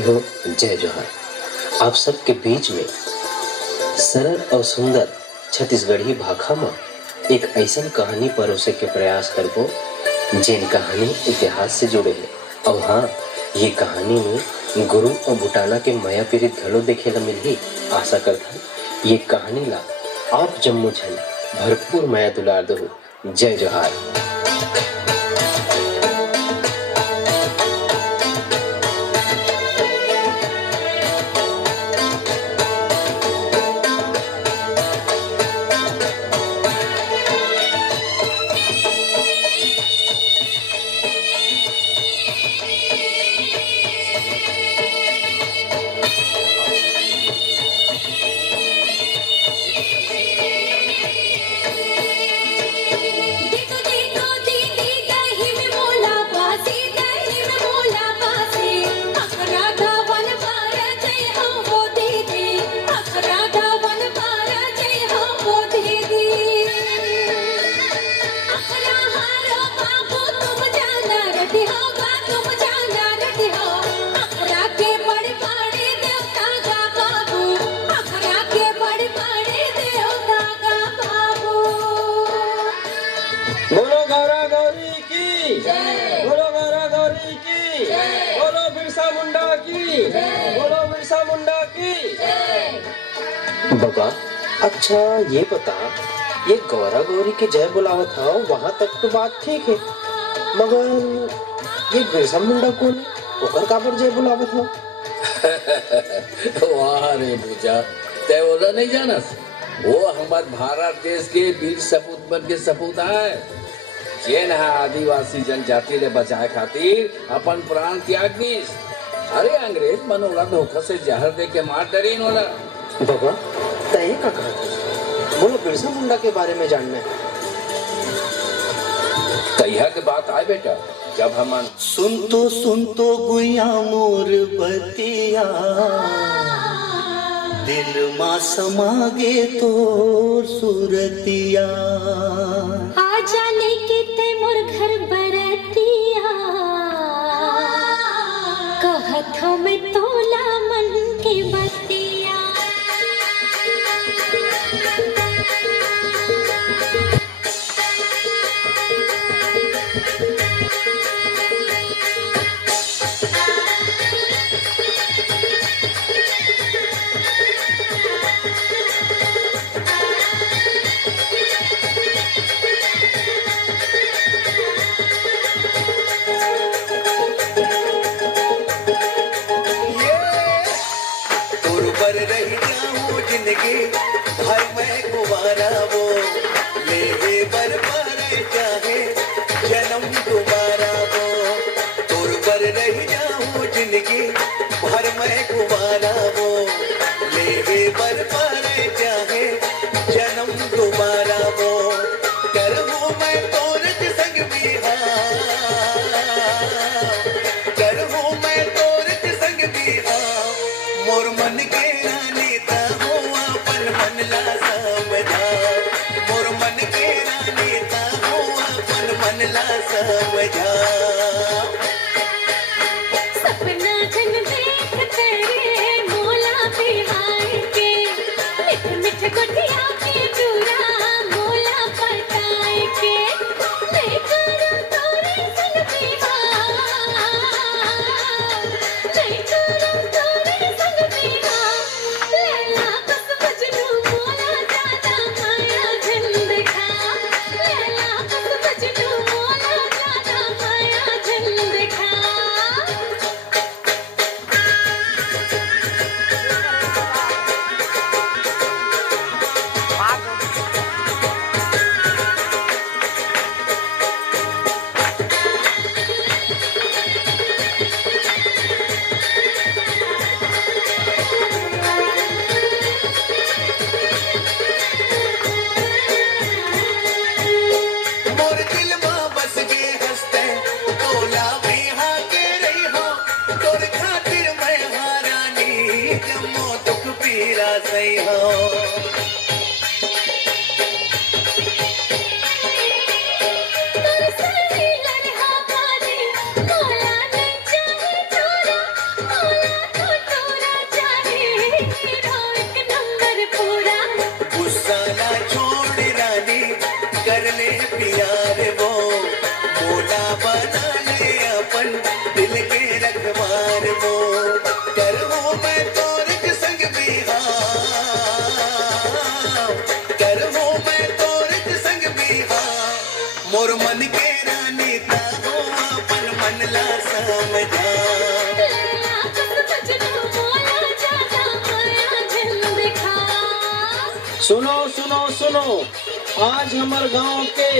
भांति हो, जय जोहार। आप सबके बीच में सरल और सुंदर छत्तीसगढ़ी भाखा में एक ऐसा कहानी परोसे के प्रयास करबो जिन कहानी इतिहास से जुड़े है। और हाँ, ये कहानी में गुरु और बुटाना के माया पीरित घलो देखे ला मिलही। आशा करता ये कहानी ला आप जम्मो झन भरपूर माया दुलार दो। जय जोहार। बोलो गौरा गौरी की जय, बोलो गौरा गौरी की जय, बोलो बिरसा मुंडा की जय, बोलो बिरसा मुंडा की जय। बाबा, अच्छा ये बता, ये गौरा गौरी के जय बुलावत था वहां तक तो बात ठीक है, मगर ये बिरसा मुंडा कौन है? ओकर काबर जय बुलावत हो? वाह रे पूजा, ते ओला नहीं जानस? वो हमार भारत देश के वीर सपूत बन के सपूत है, जेन है आदिवासी जनजाति ले बचाए खातिर अपन प्राण त्याग दीस। अरे अंग्रेज मनोला धोखा से जहर दे के मार डरीन होला। बाबा, तय का कहत? बोलो, बिरसा मुंडा के बारे में जानना है। तैया के बात आए बेटा, जब हम सुन तो गुया मोर बतिया, दिल मा समागे तोर सुरतिया। आजा लेके ते मोर घर बरतिया, कहत हो मैं तोला मन के बतिया। जिंदगी भाई मैं कुवारा वो ले बर पर चाहे जन्म दोबारा वो तोर पर रह जाऊं जिंदगी भर मैं कुवारा वो ले बर पर चाहे जन्म दोबारा वो करहूं मैं तोर संग बिहार, करहूं मैं तोर संग बिहार। मोर मन के मन ला समझा, मोर मन के रानी ता सुनो सुनो सुनो, आज हमर गांव के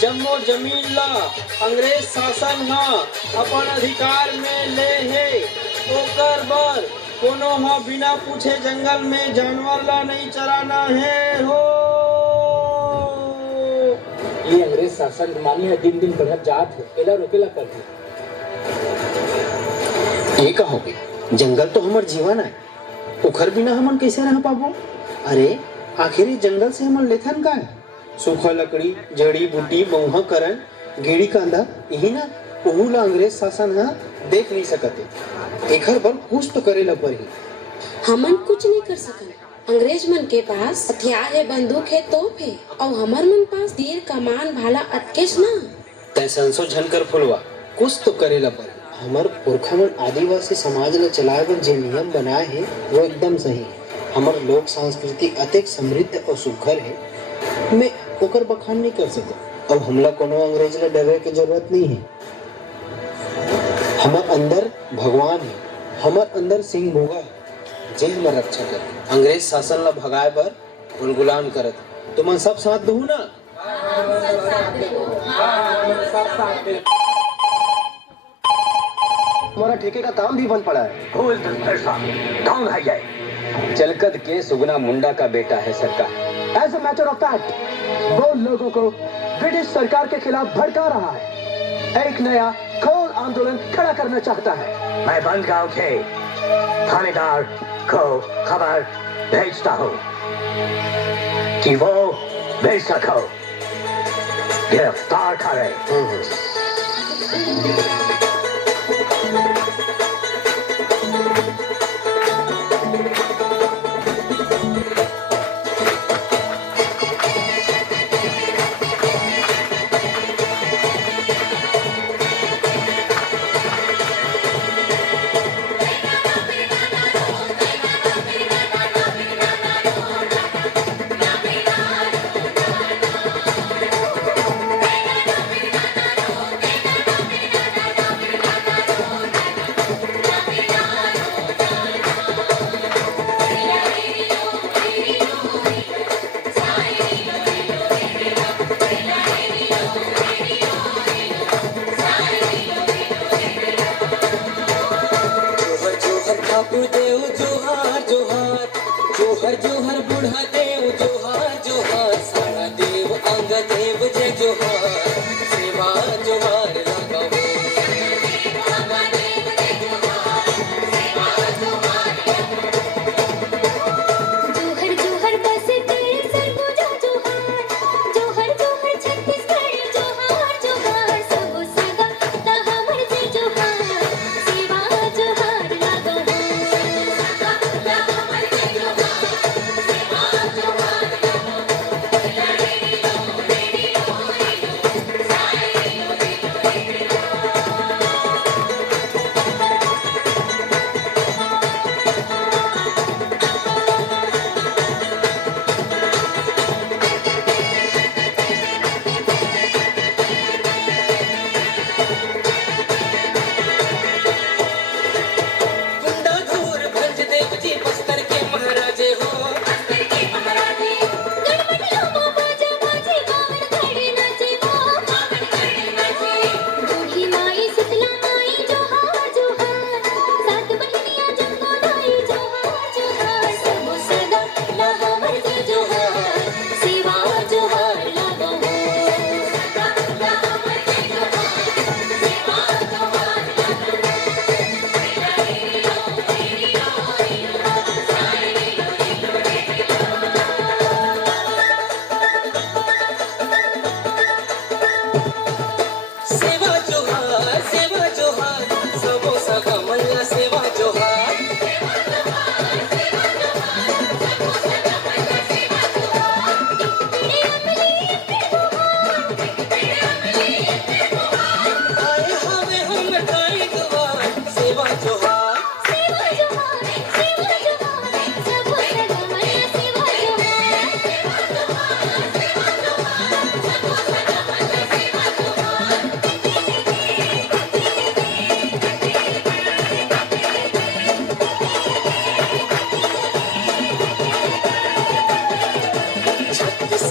जम्मो जमीन ला अंग्रेज शासन हा अपन अधिकार में ले है। ओकर बर कोनो हा बिना पूछे जंगल में जानवर ला नहीं चराना है हो। ये अंग्रेज शासन मानी है दिन दिन बढ़त जात है, एला रोकेला कर दी। ये कहोगे जंगल तो हमार जीवन है, उखर बिना हमन कैसे रह पाबो? अरे आखिर ये जंगल से हमन लेथन का है? सूखा लकड़ी, जड़ी बूटी, महुआ करन, गेड़ी कांदा, यही ना ओहू ला अंग्रेज शासन हा देख नहीं सकते। एखर बर कुछ तो करे ला पड़ही। हमन कुछ नहीं कर सकन। अंग्रेज मन के पास हथियार है, बंदूक है, तोप है, और हमर मन पास तीर कमान भाला अटकेश ना। तै संशोधन कर फुलवा, कुछ तो करे ला पड़ही। हमार पुरखा मन आदिवासी समाज ला चलाए बर जे नियम बनाए है वो एकदम सही है। हमार लोक संस्कृति अत्यंत समृद्ध और सुघर है, मैं ओकर बखान नहीं कर सकता। अब हमला कोनो अंग्रेज ला डरे की जरूरत नहीं है। हमार अंदर भगवान है, हमार अंदर सिंह भोगा है, जे हमार रक्षा कर। अंग्रेज शासन ला भगाए बर गुलगुलान करत, तुमन सब साथ दो ना। हमारा ठेके का काम भी बंद पड़ा है। कौन है ये? चलकद के सुगना मुंडा का बेटा है सरकार। As a matter of fact वो लोगों को ब्रिटिश सरकार के खिलाफ भड़का रहा है, एक नया कोल आंदोलन खड़ा करना चाहता है। मैं बंदगांव के थानेदार को खबर भेजता हूँ कि वो बेशक हो गिरफ्तार करे।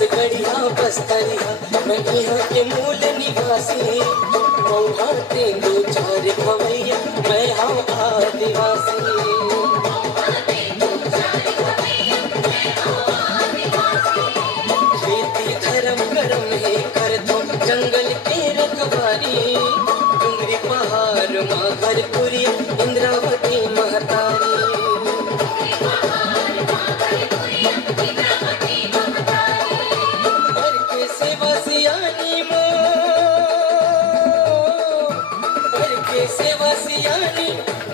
गढ़िया बस्तरिया मैं यहाँ के मूल निवासी मऊहा ते दो चार खवैया मैं हम आदिवासी खेती धर्म कर्म है कर दो जंगल के रखवारी डूंगरी पहाड़ माँ घरपुरी इंद्रावती महतारी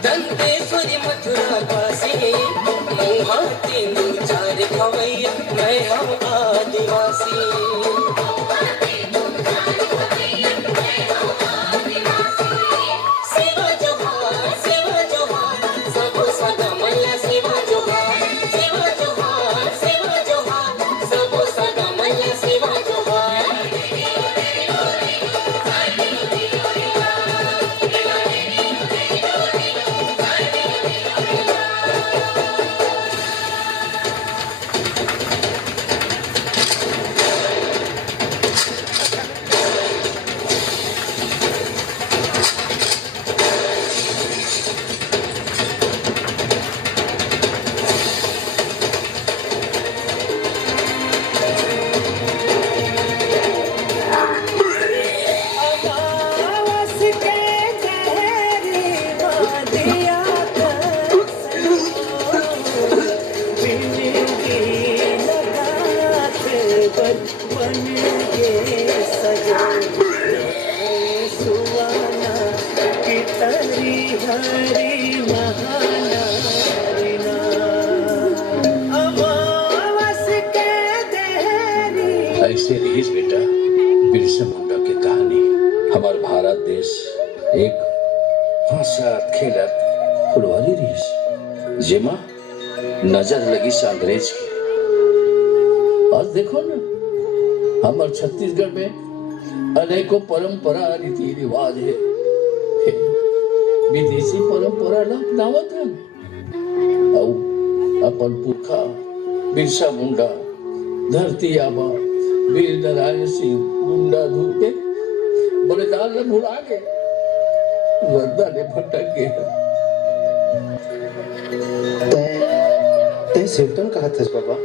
दंतेश्वरी मथुरा काशी मऊहा तीनू चार खवैया मैं हम आदिवासी सेवा जोहार सबो सदा मैया सेवा जोहार सबो सदा मैया सेवा जोहार ऐसे रहीस बेटा बिरसा मुंडा की कहानी हमार भारत देश एक हंसत खेलत फुलवारी रहीस जेमा नजर लगी से अंग्रेज की और देखो ना हमार छत्तीसगढ़ में अनेकों परंपरा रीति रिवाज है विदेशी परंपरा ना अपनावत है अपन पुरखा बिरसा मुंडा धरती आबा वीर नारायण सिंह मुंडा धूपे बलिदान ने भुला के गर्दा ने भटक गए ते सिरतोन कहा था बाबा?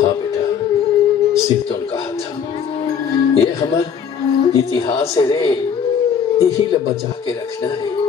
हाँ बेटा सिरतोन कहा था ये हमार इतिहास है रे यही ले बचा के रखना है